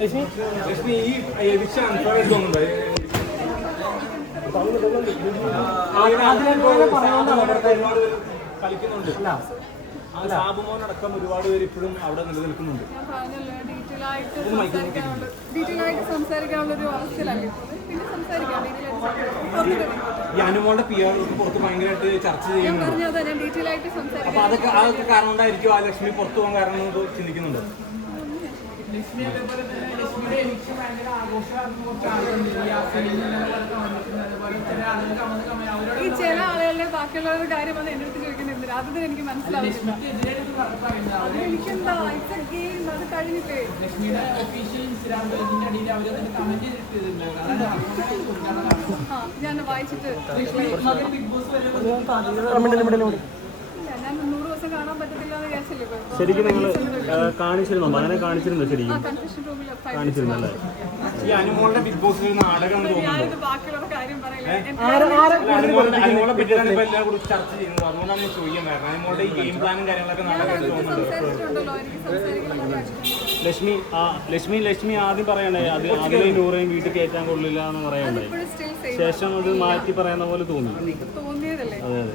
ലക്ഷ്മി ലക്ഷ്മി ഈ വിശാന്ന് തോന്നുന്നുണ്ടോ ടക്കം ഒരുപാട് പേര് ഇപ്പോഴും അവിടെ നിലനിൽക്കുന്നുണ്ട് ഈ അനുമോന്റെ പി ആറുകൾക്ക് പുറത്ത് ഭയങ്കരമായിട്ട് ചർച്ച ചെയ്യുന്നുണ്ട് അതൊക്കെ കാരണം കൊണ്ടായിരിക്കും ആ ലക്ഷ്മി പുറത്തു പോകാൻ കാരണം ചിന്തിക്കുന്നുണ്ട് എനിക്ക് ഭയങ്കര ആഘോഷമായിരുന്നു ഈ ചില ആളുകളിലെ ബാക്കിയുള്ളവരുടെ കാര്യം അത് എന്റെ അടുത്ത് ചോദിക്കുന്നില്ല അതൊന്നും എനിക്ക് മനസ്സിലാവുന്നില്ല എനിക്കെന്താ ഗെയിം അത് കഴിഞ്ഞിട്ടേ ഞാൻ വായിച്ചിട്ട് ബിഗ് ബോസ് വരെ ശരിക്കും നിങ്ങൾ കാണിച്ചിരുന്നോ അങ്ങനെ കാണിച്ചിരുന്നോ ശരിക്കും കാണിച്ചിരുന്നല്ലേ ലക്ഷ്മി ആ ലക്ഷ്മി ലക്ഷ്മി ആദ്യം പറയണേ അത് ആദ്യം നൂറേയും വീട്ടിൽ കയറ്റാൻ കൊള്ളില്ല എന്ന് പറയണ്ടേ ശേഷം അത് മാറ്റി പറയുന്ന പോലെ തോന്നി അതെ അതെ